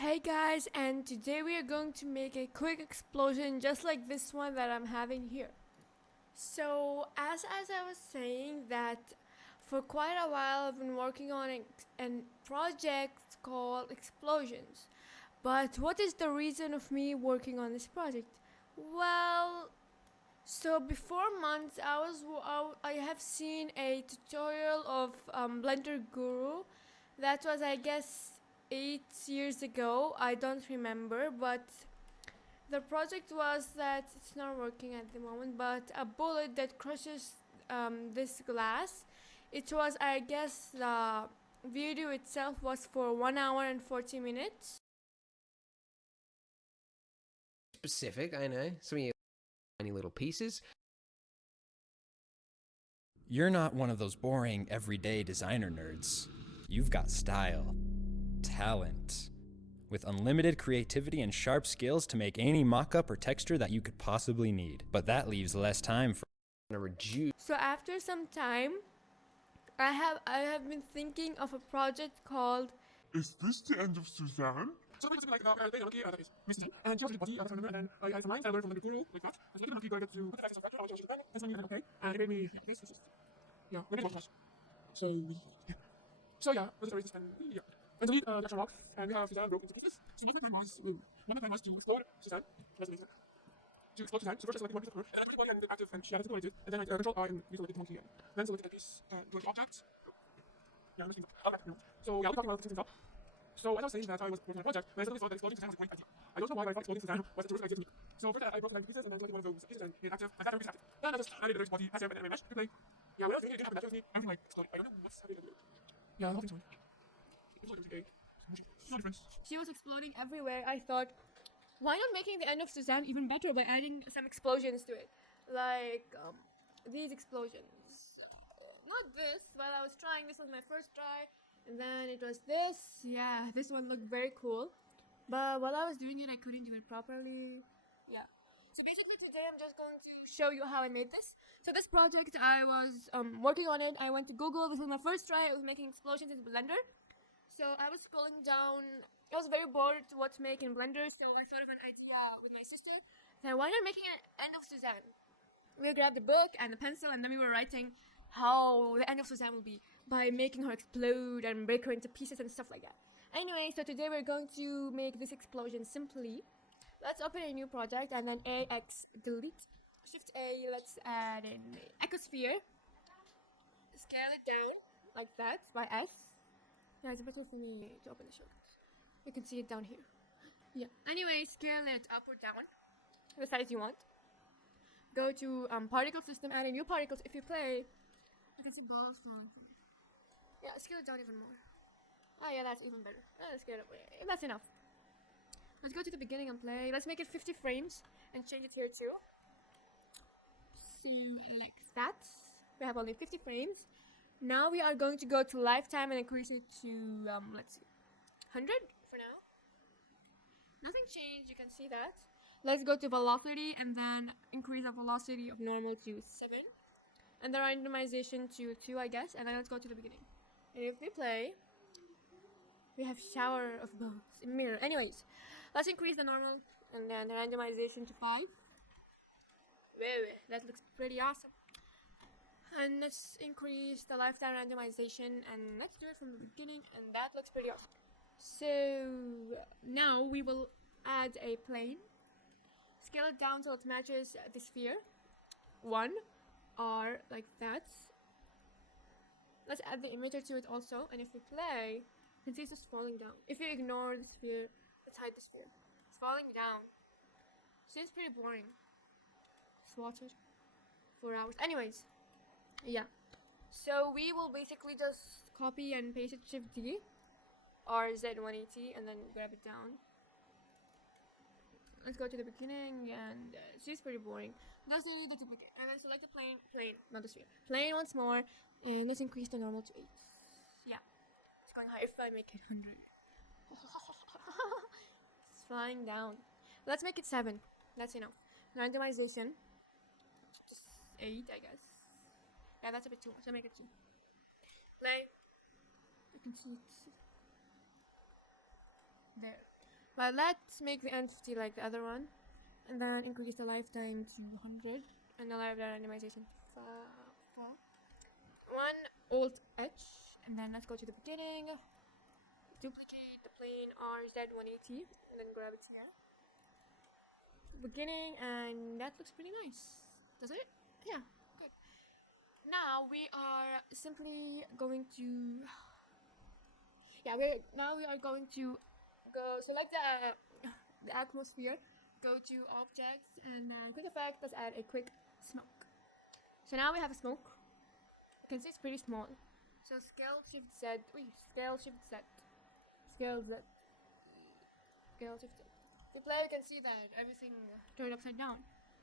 Hey guys, and today we are going to make a quick explosion just like this one that I'm having here. So as I was saying that for quite a while I've been working on a project called Explosions. But what is the reason of me working on this project? Well, so before months I have seen a tutorial of Blender Guru. That was, I guess, 8 years ago. I don't remember, but the project was that it's not working at the moment, but a bullet that crushes this glass. It was, I guess, the video itself was for 1 hour and 40 minutes. Specific, I know. Some of you tiny little pieces. You're not one of those boring, everyday designer nerds. You've got style, talent, with unlimited creativity and sharp skills to make any mock-up or texture that you could possibly need. But that leaves less time for Reduce. So after some time, I have been thinking of a project called Is this the end of Suzanne? So something like the monkey that is missing, and she has the body of a member, and I had some lines that I learned from the guru, like that. And so the monkey got to put the faces of factor, I was the pen, and something like okay, and it made me this is yeah, maybe it was. So yeah. So yeah, those are and yeah. And delete the action log, and we have Suzanne broke into pieces. So one of the plan was to explore Suzanne. That's amazing. To explore Suzanne, so first I selected one piece of her, and then I put the body and the active, and she had a selected, and then I control I and reselected the monkey again. Then selected a piece, joint object. Yeah, I'm missing up. Okay, no. So yeah, we're talking about things up. So as I was saying that I was working on a project, but I suddenly thought that exploding Suzanne was a great idea. I don't know why, but I thought exploding Suzanne was a terrific idea to me. So for that, I broke it into pieces and then selected one of those pieces and made active, and that piece active. Then I just added the rest body, passive, and mesh to play. Yeah, when I was doing it, it didn't happen naturally. Everything like exploding. I don't know what's happening to it. Yeah, the whole thing's fine. It was like no difference. she was exploding everywhere. I thought, why not making the end of Suzanne even better by adding some explosions to it? Like these explosions. Not this, while I was trying, this was my first try. And then it was this. Yeah, this one looked very cool. But while I was doing it, I couldn't do it properly. Yeah. So basically today I'm just going to show you how I made this. So this project, I was working on it. I went to Google. This was my first try. I was making explosions in Blender. So I was scrolling down. I was very bored to what to make in Blender. So I thought of an idea with my sister. Then why not making an end of Suzanne? We grabbed the book and the pencil, and then we were writing how the end of Suzanne will be by making her explode and break her into pieces and stuff like that. Anyway, so today we're going to make this explosion simply. Let's open a new project and then AX delete. Shift A, let's add an ecosphere. Scale it down like that by S. Yeah, it's better for me to open the shortcut. You can see it down here. Yeah. Anyway, scale it up or down, the size you want. Go to particle system, add a new particles. If you play, you can see balls falling. Yeah, scale it down even more. Oh yeah, that's even better. Let's scale it away. That's enough. Let's go to the beginning and play. Let's make it 50 frames and change it here too. So like that. We have only 50 frames. Now we are going to go to lifetime and increase it to let's see, 100 for now. Nothing changed. You can see that. Let's go to velocity and then increase the velocity of normal to 7. And the randomization to 2, I guess. And then let's go to the beginning. And if we play, we have shower of bones. Mirror. Anyways, let's increase the normal and then the randomization to 5. That looks pretty awesome. And let's increase the lifetime randomization and let's do it from the beginning, and that looks pretty awesome. So now we will add a plane. Scale it down till it matches the sphere. 1 R like that. Let's add the emitter to it also, and if we play, you can see it's just falling down. If you ignore the sphere, let's hide the sphere. It's falling down. Seems pretty boring. Swatch it 4 hours. Anyways, yeah. So we will basically just copy and paste it, Shift D, RZ180, and then grab it down. Let's go to the beginning, and she's pretty boring. Let's do the duplicate, and then select the plane, not the sphere. Plane once more, and let's increase the normal to 8. Yeah, it's going high if I make it 100. It's flying down. Let's make it 7. That's enough. Randomization, just 8, I guess. Yeah, that's a bit too much. I'll make it 2. Play. You can see it. There. But let's make the entity like the other one, and then increase the lifetime to 100, and the lifetime randomization to 4. 1 Alt H, and then let's go to the beginning. Duplicate the plane RZ180, and then grab it here. Beginning, and that looks pretty nice. Does it? Yeah, good. Now we are simply going to. Yeah, we are going to go select the atmosphere. Go to objects, and quick effect. Let's add a quick smoke. So now we have a smoke. You can see it's pretty small. So scale shift Z. Scale shift Z. Scale Z. Scale shift Z. If you play, you can see that everything turned upside down.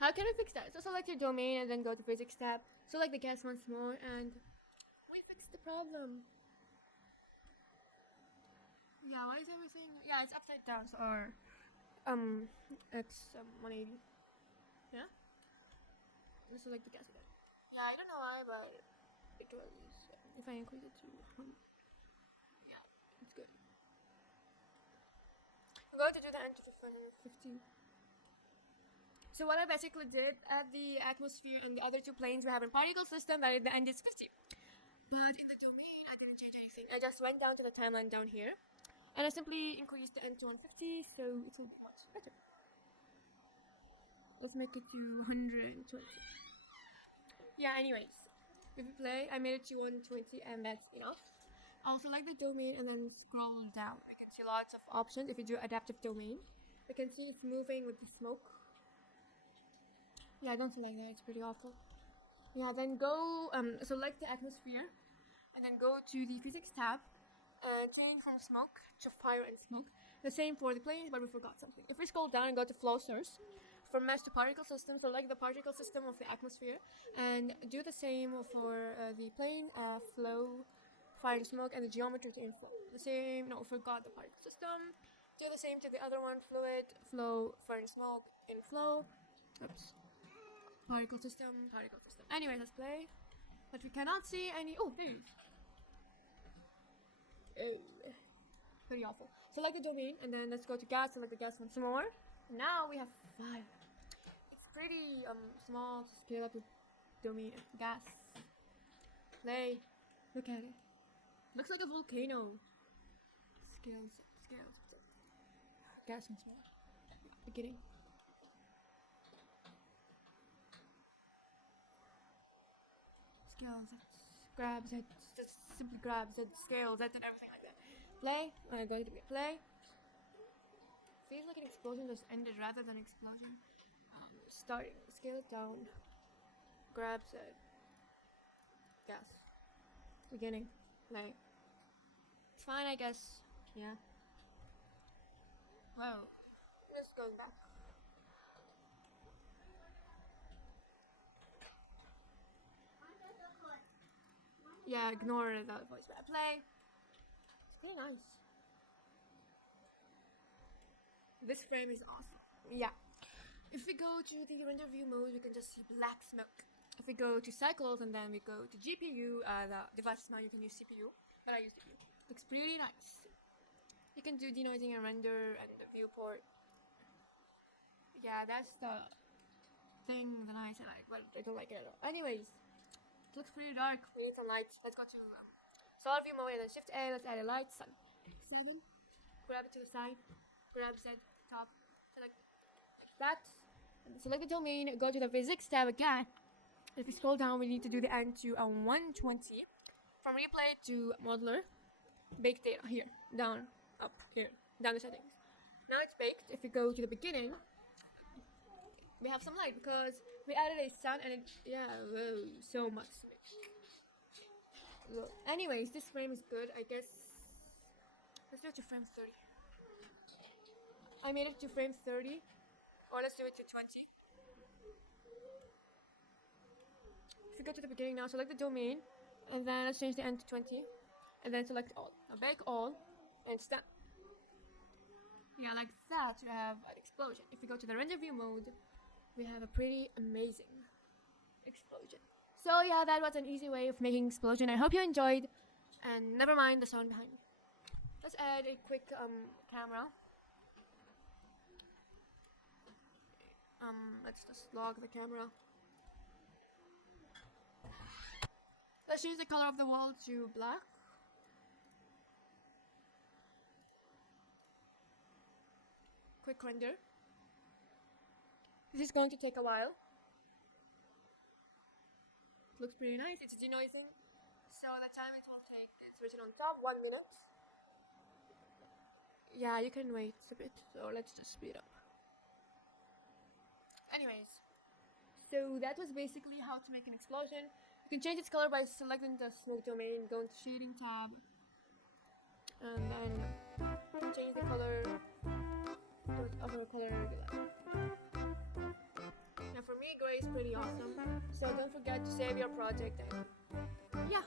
How can we fix that? So select your domain and then go to physics tab. Select the gas once more, and we fixed the problem. Yeah, why is everything? Yeah, it's upside down. So, or it's 180. Yeah. Let's select the gas again. Yeah, I don't know why, but it was. If I increase it to yeah, it's good. I'm going to do the end to 50. So what I basically did at the atmosphere and the other two planes we have in particle system, that at the end is 50. But in the domain, I didn't change anything. I just went down to the timeline down here, and I simply increased the end to 150, so it will be much better. Let's make it to 120. Yeah, anyways, if you play, I made it to 120, and that's enough. I'll select the domain and then scroll down. We can see lots of options. If you do adaptive domain, you can see it's moving with the smoke. Yeah, don't select that, it's pretty awful. Yeah, then go select the atmosphere, and then go to the physics tab and change from smoke to fire and smoke. The same for the planes, but we forgot something. If we scroll down and go to flow source, from mesh to particle system, select the particle system of the atmosphere, and do the same for the plane, flow, fire and smoke, and the geometry to inflow. The same, no, forgot the particle system. Do the same to the other one, fluid, flow, fire and smoke, inflow. Oops. Particle system, particle system. Anyway, let's play. But we cannot see any. Oh, there it is. Oh, pretty awful. Select the domain, and then let's go to gas. Select the gas once more. Now we have fire. It's pretty small to scale up the domain. Gas. Play. Look at it. Looks like a volcano. Scales. Gas once more. Beginning. Scales it, grabs it, just simply grabs it, scales it, and everything like that. Play. I'm going to play. Feels like an explosion just ended rather than explosion. Starting. Scale it down. Grabs it. Gas. Beginning. Play. It's fine, I guess. Yeah. Wow. Just going back. Yeah, ignore that voice. But play. It's pretty nice. This frame is awesome. Yeah. If we go to the render view mode, we can just see black smoke. If we go to cycles and then we go to GPU, the devices now you can use CPU, but I use CPU. Looks pretty nice. You can do denoising and render and the viewport. Yeah, that's the thing that I like, but I don't like it at all. Anyways. It looks pretty dark. We need some lights. Let's go to solar view mode and then shift A. Let's add a light. Sun. 7. Grab it to the side. Grab Z. Top. Select that. Select the domain. Go to the physics tab again. If we scroll down, we need to do the end to 120. From replay to modeler. Baked data. Here. Down. Up. Here. Down the settings. Now it's baked. If we go to the beginning, we have some light because we added a sun and it, yeah, whoa, so much. Look. Anyways, this frame is good, I guess. Let's do it to frame 30. I made it to frame 30, or let's do it to 20. If we go to the beginning now, select the domain, and then let's change the end to 20, and then select all. Now bake all, and stop. Yeah, like that, you have an explosion. If we go to the render view mode, we have a pretty amazing explosion. So yeah, that was an easy way of making explosion. I hope you enjoyed, and never mind the sound behind me. Let's add a quick camera. Let's just log the camera. Let's change the color of the wall to black. Quick render. This is going to take a while. Looks pretty nice. It's denoising. So the time it will take, it's written on top, 1 minute. Yeah, you can wait a bit. So let's just speed up. Anyways, so that was basically how to make an explosion. You can change its color by selecting the smoke domain, go into shading tab, and then change the color to other color you like. Now for me, gray is pretty awesome. So don't forget to save your project. And yeah.